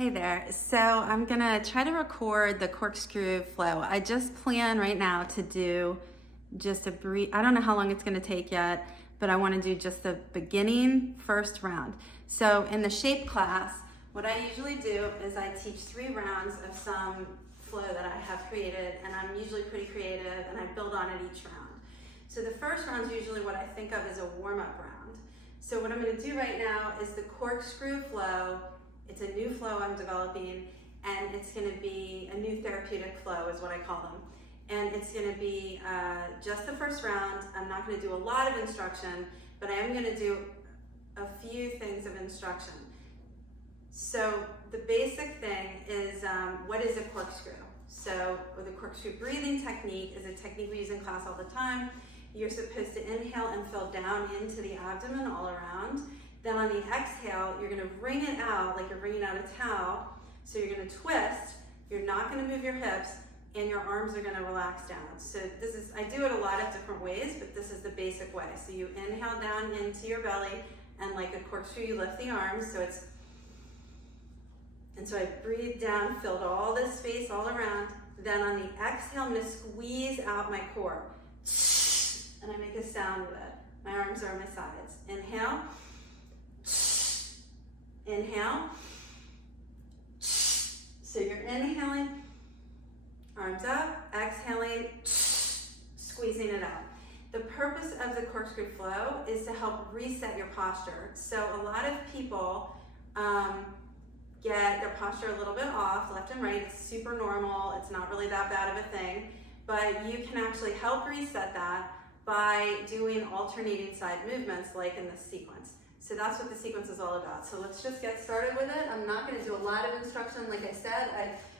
Hey there. So I'm gonna try to record the corkscrew flow. I just plan right now to do just a brief, I don't know how long it's gonna take yet, but I wanna do just the beginning first round. So in the shape class, what I usually do is I teach 3 rounds of some flow that I have created, and I'm usually pretty creative and I build on it each round. So the first round is usually what I think of as a warm-up round. So what I'm gonna do right now is the corkscrew flow. It's a new flow I'm developing, and it's gonna be a new therapeutic flow is what I call them. And it's gonna be just the first round. I'm not gonna do a lot of instruction, but I am gonna do a few things of instruction. So the basic thing is, what is a corkscrew? So the corkscrew breathing technique is a technique we use in class all the time. You're supposed to inhale and fill down into the abdomen all around. Then on the exhale, you're gonna wring it out like you're wringing out a towel. So you're gonna twist, you're not gonna move your hips, and your arms are gonna relax down. So this is, I do it a lot of different ways, but this is the basic way. So you inhale down into your belly, and like a corkscrew, you lift the arms, so it's, and so I breathe down, filled all this space all around. Then on the exhale, I'm gonna squeeze out my core. And I make a sound with it. My arms are on my sides. Inhale. Inhale. So you're inhaling, arms up, exhaling, squeezing it out. The purpose of the corkscrew flow is to help reset your posture. So a lot of people get their posture a little bit off, left and right. It's super normal. It's not really that bad of a thing, but you can actually help reset that by doing alternating side movements like in this sequence. So that's what the sequence is all about. So let's just get started with it. I'm not gonna do a lot of instruction. Like I said,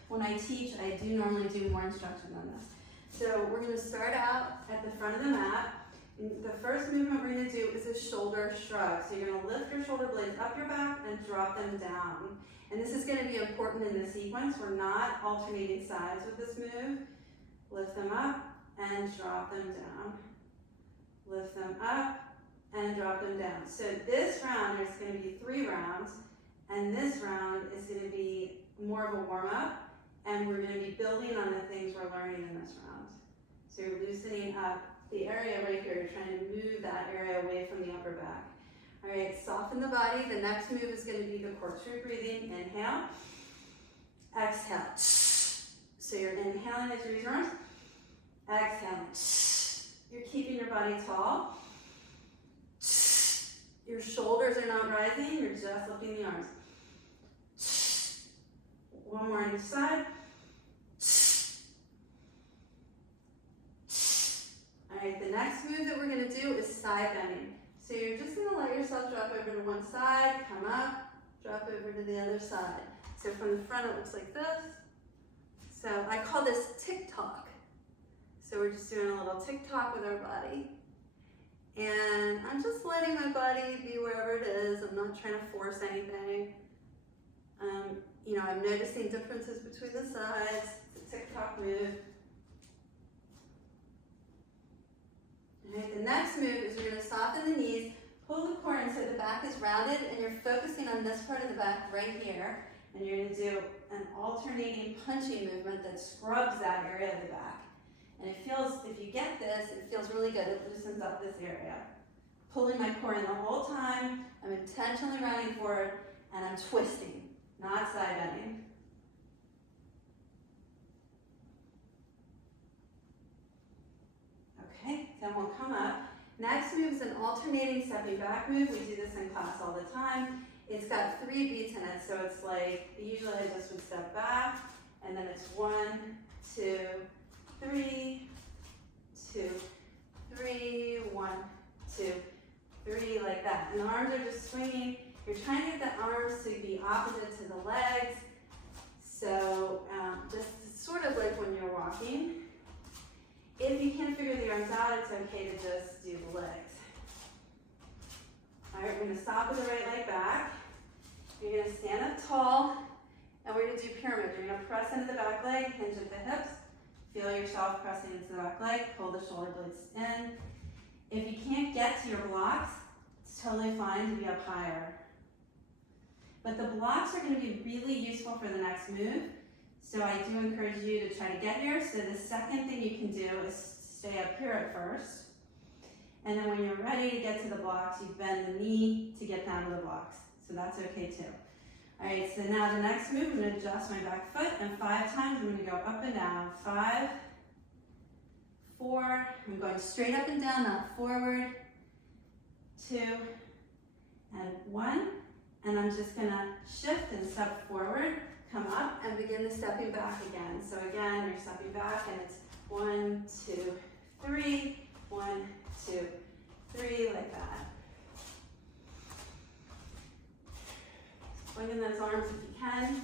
when I teach, I do normally do more instruction than this. So we're gonna start out at the front of the mat. The first movement we're gonna do is a shoulder shrug. So you're gonna lift your shoulder blades up your back and drop them down. And this is gonna be important in the sequence. We're not alternating sides with this move. Lift them up and drop them down. Lift them up and drop them down. So this round, there's gonna be 3 rounds, and this round is gonna be more of a warm-up, and we're gonna be building on the things we're learning in this round. So you're loosening up the area right here. You're trying to move that area away from the upper back. All right, soften the body. The next move is gonna be the corkscrew breathing. Inhale, exhale. So you're inhaling as you raise your arms, exhaling. You're keeping your body tall. Your shoulders are not rising, you're just lifting the arms. One more on each side. All right, the next move that we're gonna do is side bending. So you're just gonna let yourself drop over to one side, come up, drop over to the other side. So from the front, it looks like this. So I call this tick-tock. So we're just doing a little tick-tock with our body. And I'm just letting my body be wherever it is. I'm not trying to force anything. You know, I'm noticing differences between the sides. It's a tick-tock move. All right, the next move is you're gonna soften the knees, pull the core in so the back is rounded, and you're focusing on this part of the back right here. And you're gonna do an alternating punching movement that scrubs that area of the back. And it feels, if you get this, it feels really good. It loosens up this area. Pulling my core in the whole time. I'm intentionally rounding forward, and I'm twisting, not side bending. Okay, then we'll come up. Next move is an alternating stepping back move. We do this in class all the time. It's got 3 beats in it, so it's like, usually I just would step back, and then it's 1, 2, 3, 2, 3, 1, 2, 3, like that. And the arms are just swinging. You're trying to get the arms to be opposite to the legs. So just sort of like when you're walking. If you can't figure the arms out, it's okay to just do the legs. All right, we're gonna stop with the right leg back. You're gonna stand up tall, and we're gonna do pyramid. You're gonna press into the back leg, hinge at the hips. Feel yourself pressing into the back leg, pull the shoulder blades in. If you can't get to your blocks, it's totally fine to be up higher. But the blocks are going to be really useful for the next move. So I do encourage you to try to get here. So the second thing you can do is stay up here at first. And then when you're ready to get to the blocks, you bend the knee to get down to the blocks. So that's okay too. All right, so now the next move, I'm going to adjust my back foot, and 5 times I'm going to go up and down. 5, 4, I'm going straight up and down, not forward. 2, and 1. And I'm just going to shift and step forward, come up, and begin to stepping back again. So again, you're stepping back, and it's 1, 2, 3, 1, 2, 3, like that. Swinging those arms if you can.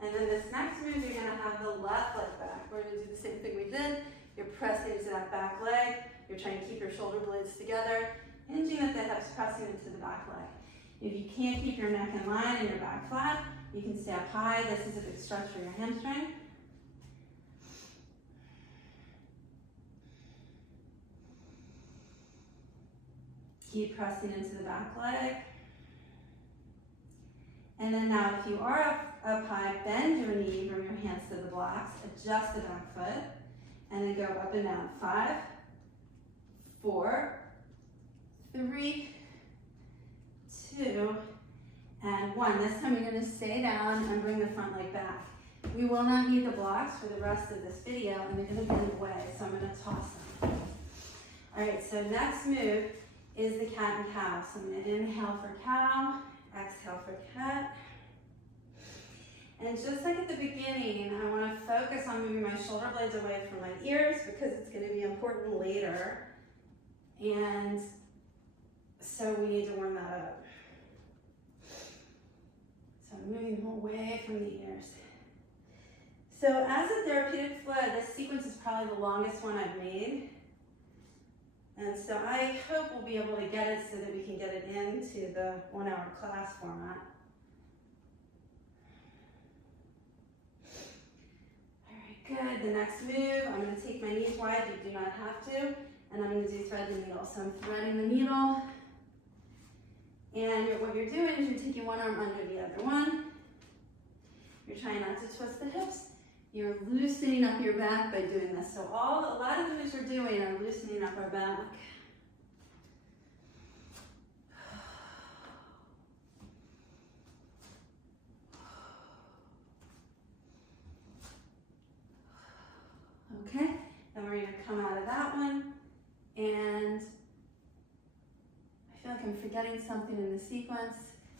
And then this next move, you're going to have the left leg back. We're going to do the same thing we did. You're pressing into that back leg. You're trying to keep your shoulder blades together, hinging at the hips, pressing into the back leg. If you can't keep your neck in line and your back flat, you can stay up high. This is a big stretch for your hamstring. Keep pressing into the back leg. And then now if you are up high, bend your knee, bring your hands to the blocks, adjust the back foot, and then go up and down. 5, 4, 3, 2, and 1. This time you're going to stay down and bring the front leg back. We will not need the blocks for the rest of this video, and they're going to be in the way, so I'm going to toss them. All right, so next move is the cat and cow. So I'm going to inhale for cow, exhale for cat. And just like at the beginning, I want to focus on moving my shoulder blades away from my ears because it's going to be important later. And so we need to warm that up. So I'm moving them away from the ears. So as a therapeutic flow, this sequence is probably the longest one I've made. And so I hope we'll be able to get it so that we can get it into the 1-hour class format. All right, good. The next move, I'm going to take my knees wide. You do not have to. And I'm going to do thread the needle. So I'm threading the needle. And what you're doing is you're taking one arm under the other one. You're trying not to twist the hips. You're loosening up your back by doing this. So a lot of the moves we're doing are loosening up our back. Okay, then we're going to come out of that one. And I feel like I'm forgetting something in the sequence.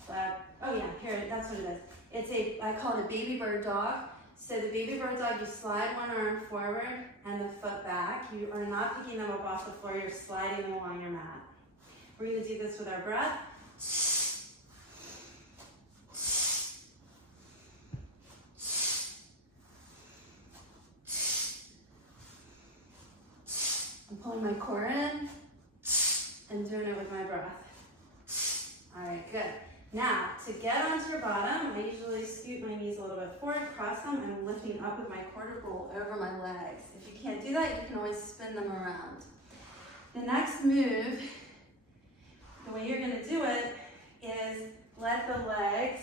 But, oh yeah, here, that's what it is. I call it a baby bird dog. So the baby bird dog, you slide one arm forward and the foot back. You are not picking them up off the floor, you're sliding them along your mat. We're going to do this with our breath. I'm pulling my core in and doing it with my breath. All right, good. Now, to get onto your bottom, I usually scoot my knees a little bit forward, cross them, and I'm lifting up with my quarter roll over my legs. If you can't do that, you can always spin them around. The next move, the way you're going to do it is let the legs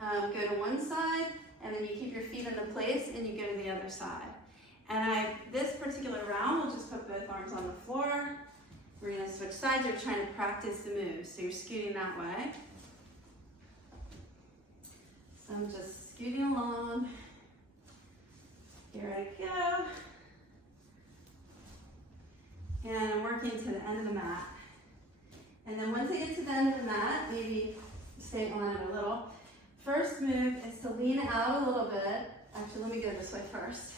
go to one side, and then you keep your feet into place, and you go to the other side. And this particular round, we'll just put both arms on the floor. We're going to switch sides. You're trying to practice the moves. So you're scooting that way. So I'm just scooting along. Here I go. And I'm working to the end of the mat. And then once I get to the end of the mat, maybe stay on it a little. First move is to lean out a little bit. Actually, let me go this way first.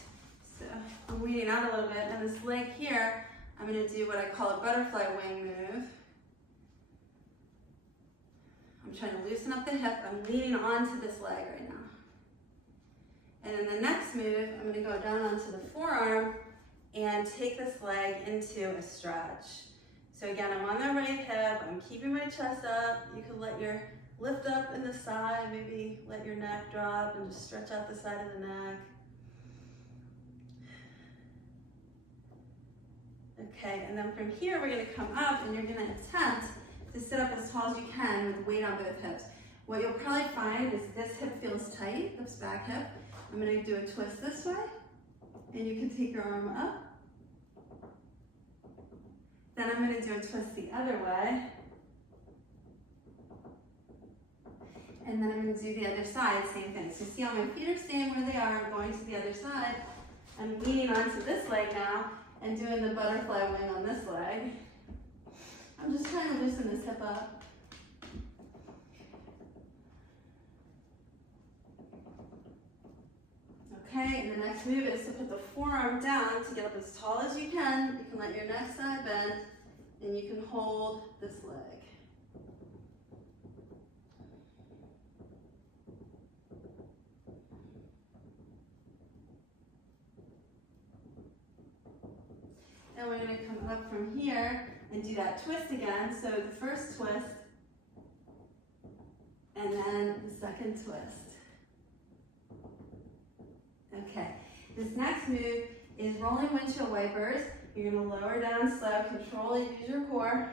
So I'm leaning out a little bit. And this leg here, I'm going to do what I call a butterfly wing move. I'm trying to loosen up the hip. I'm leaning onto this leg right now. And then the next move, I'm going to go down onto the forearm and take this leg into a stretch. So again, I'm on the right hip. I'm keeping my chest up. You can let your lift up in the side, maybe let your neck drop and just stretch out the side of the neck. Okay, and then from here, we're going to come up and you're going to attempt to sit up as tall as you can with weight on both hips. What you'll probably find is this hip feels tight, this back hip. I'm gonna do a twist this way, and you can take your arm up. Then I'm gonna do a twist the other way. And then I'm gonna do the other side, same thing. So see how my feet are staying where they are, I'm going to the other side. I'm leaning onto this leg now and doing the butterfly wing on this leg. I'm just trying to loosen this hip up. Okay, and the next move is to put the forearm down to get up as tall as you can. You can let your neck side bend, and you can hold this leg. And we're going to come up from here and do that twist again. So the first twist, and then the second twist. Okay, this next move is rolling windshield wipers. You're going to lower down slow, control, use your core.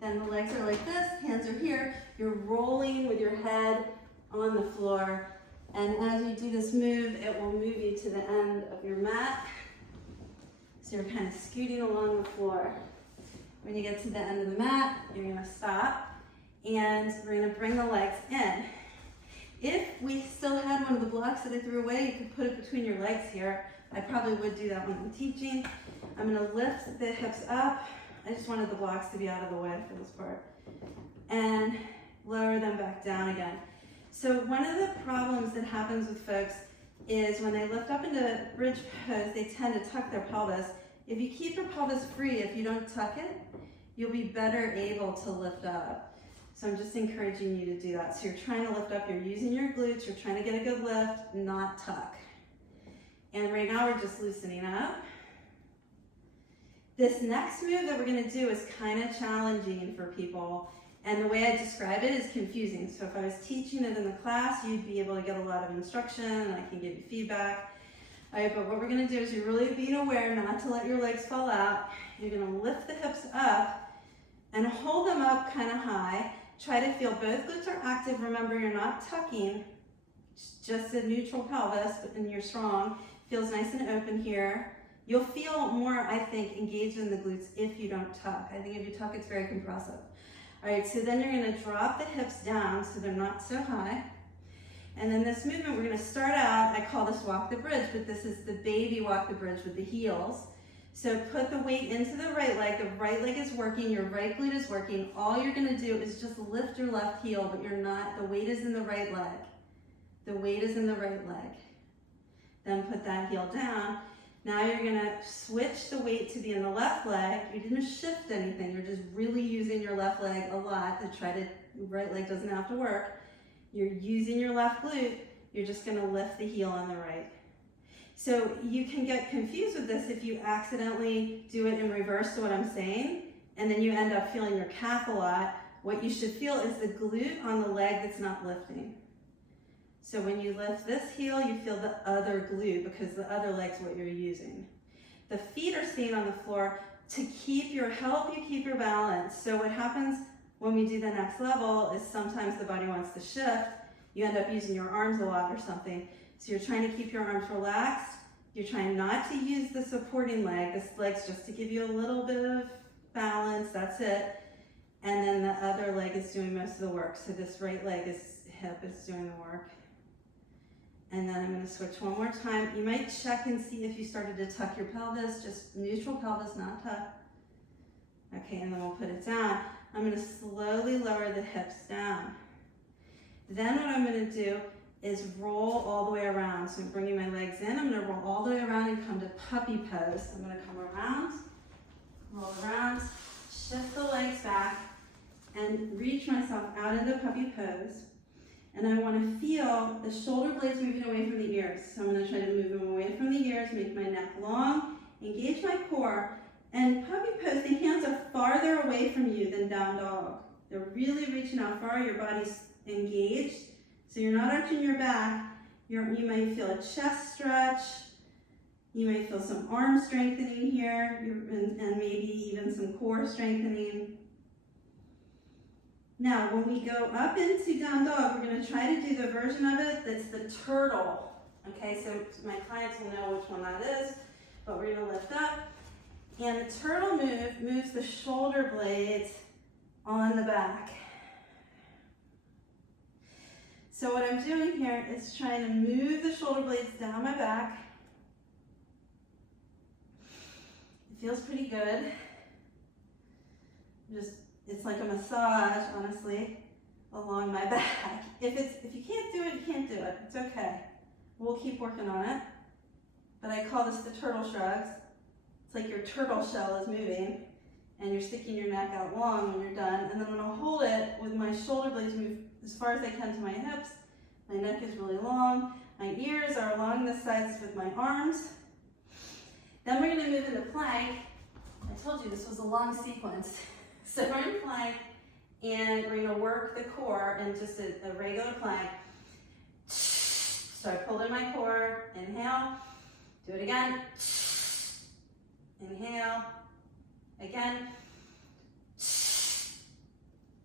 Then the legs are like this, hands are here. You're rolling with your head on the floor. And as you do this move, it will move you to the end of your mat. So you're kind of scooting along the floor. When you get to the end of the mat, you're going to stop. And we're going to bring the legs in. If we still had one of the blocks that I threw away, you could put it between your legs here. I probably would do that when I'm teaching. I'm going to lift the hips up. I just wanted the blocks to be out of the way for this part. And lower them back down again. So one of the problems that happens with folks is when they lift up into bridge pose, they tend to tuck their pelvis. If you keep your pelvis free, if you don't tuck it, you'll be better able to lift up. So I'm just encouraging you to do that. So you're trying to lift up, you're using your glutes, you're trying to get a good lift, not tuck. And right now we're just loosening up. This next move that we're gonna do is kind of challenging for people. And the way I describe it is confusing. So if I was teaching it in the class, you'd be able to get a lot of instruction and I can give you feedback. All right, but what we're gonna do is you're really being aware not to let your legs fall out. You're gonna lift the hips up and hold them up kind of high. Try to feel both glutes are active. Remember, you're not tucking, it's just a neutral pelvis, and you're strong. Feels nice and open here. You'll feel more, I think, engaged in the glutes if you don't tuck. I think if you tuck, it's very compressive. All right, so then you're gonna drop the hips down so they're not so high. And then this movement, we're gonna start out, I call this walk the bridge, but this is the baby walk the bridge with the heels. So put the weight into the right leg is working, your right glute is working. All you're gonna do is just lift your left heel, but you're not, the weight is in the right leg. The weight is in the right leg. Then put that heel down. Now you're gonna switch the weight to be in the left leg. You didn't shift anything, you're just really using your left leg a lot to try to, right leg doesn't have to work. You're using your left glute, you're just gonna lift the heel on the right. So you can get confused with this if you accidentally do it in reverse to what I'm saying, and then you end up feeling your calf a lot. What you should feel is the glute on the leg that's not lifting. So when you lift this heel, you feel the other glute because the other leg's what you're using. The feet are staying on the floor to help you keep your balance. So what happens when we do the next level is sometimes the body wants to shift. You end up using your arms a lot or something. So you're trying to keep your arms relaxed. You're trying not to use the supporting leg. This leg's just to give you a little bit of balance, that's it. And then the other leg is doing most of the work. So this right leg hip is doing the work. And then I'm gonna switch one more time. You might check and see if you started to tuck your pelvis, just neutral pelvis, not tuck. Okay, and then we'll put it down. I'm gonna slowly lower the hips down. Then what I'm gonna do is roll all the way around. So I'm bringing my legs in, I'm gonna roll all the way around and come to puppy pose. I'm gonna come around, roll around, shift the legs back, and reach myself out into puppy pose. And I wanna feel the shoulder blades moving away from the ears. So I'm gonna try to move them away from the ears, make my neck long, engage my core, and puppy pose, the hands are farther away from you than down dog. They're really reaching out far, your body's engaged. So you're not arching your back, you might feel a chest stretch, you might feel some arm strengthening here, and maybe even some core strengthening. Now, when we go up into down dog, we're gonna try to do the version of it that's the turtle. Okay, so my clients will know which one that is, but we're gonna lift up. And the turtle move moves the shoulder blades on the back. So what I'm doing here is trying to move the shoulder blades down my back. It feels pretty good. It's like a massage, honestly, along my back. If you can't do it, you can't do it. It's okay. We'll keep working on it. But I call this the turtle shrugs. It's like your turtle shell is moving and you're sticking your neck out long when you're done. And then I'm gonna hold it with my shoulder blades move as far as they can to my hips. My neck is really long. My ears are along the sides with my arms. Then we're gonna move into plank. I told you this was a long sequence. So we're in plank and we're gonna work the core in just a regular plank. So I pulled in my core, inhale, do it again. Inhale, again.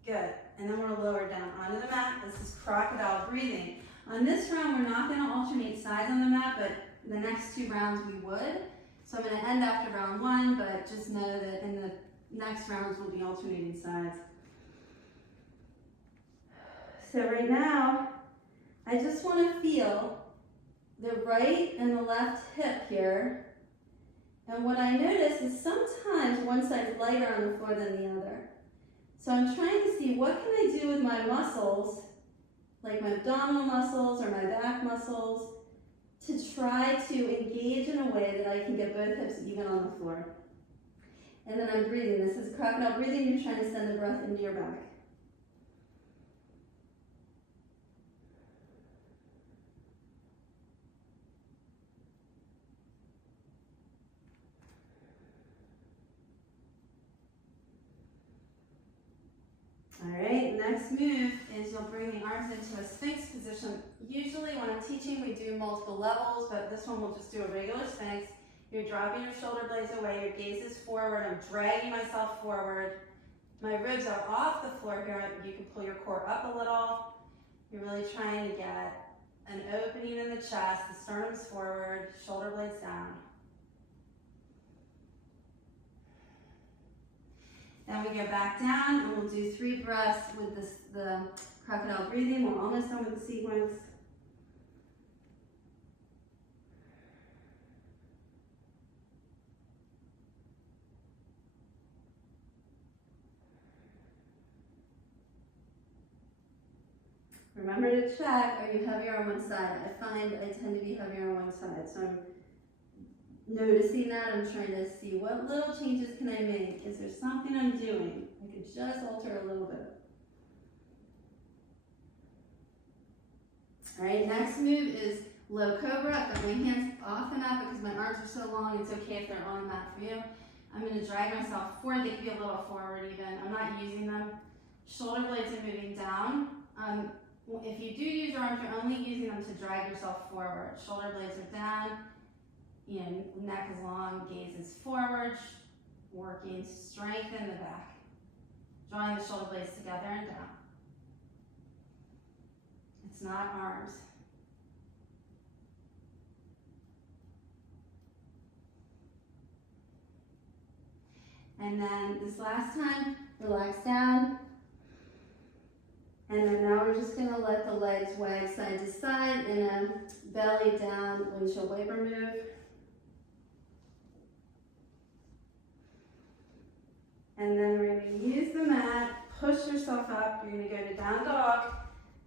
Good, and then we're lower down onto the mat. This is crocodile breathing. On this round, we're not gonna alternate sides on the mat, but the next 2 rounds we would. So I'm gonna end after round 1, but just know that in the next rounds we'll be alternating sides. So right now, I just wanna feel the right and the left hip here. And what I notice is sometimes one side's lighter on the floor than the other. So I'm trying to see what can I do with my muscles, like my abdominal muscles or my back muscles, to try to engage in a way that I can get both hips even on the floor. And then I'm breathing. This is crocodile breathing. You're trying to send the breath into your back. All right, next move is you'll bring the arms into a Sphinx position. Usually when I'm teaching, we do multiple levels, but this one we'll just do a regular Sphinx. You're dropping your shoulder blades away, your gaze is forward, I'm dragging myself forward. My ribs are off the floor here. You can pull your core up a little. You're really trying to get an opening in the chest, the sternum's forward, shoulder blades down. Then we go back down and we'll do 3 breaths with the crocodile breathing. We're almost done with the sequence. Remember to check, are you heavier on one side? I find I tend to be heavier on one side. So I'm noticing that. I'm trying to see what little changes can I make. Is there something I'm doing? I could just alter a little bit. All right, next move is low cobra. I've got my hands off the mat because my arms are so long. It's okay if they're on the mat for you. I'm going to drag myself forward. They can be a little forward even. I'm not using them. Shoulder blades are moving down. If you do use your arms, you're only using them to drag yourself forward. Shoulder blades are down. Neck is long, gaze is forward, working to strengthen the back. Drawing the shoulder blades together and down. It's not arms. And then this last time, relax down. And then now we're just gonna let the legs wag side to side in a belly down windshield wiper move. And then we're gonna use the mat, push yourself up. You're gonna go to down dog.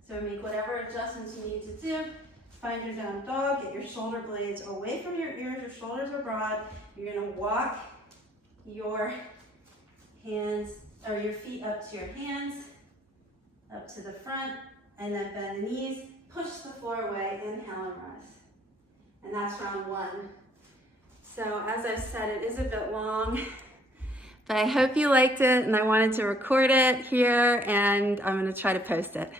So make whatever adjustments you need to do. Find your down dog, get your shoulder blades away from your ears, your shoulders are broad. You're gonna walk your hands, or your feet up to your hands, up to the front, and then bend the knees, push the floor away, inhale and rise. And that's round 1. So as I've said, it is a bit long, but I hope you liked it, and I wanted to record it here, and I'm gonna try to post it.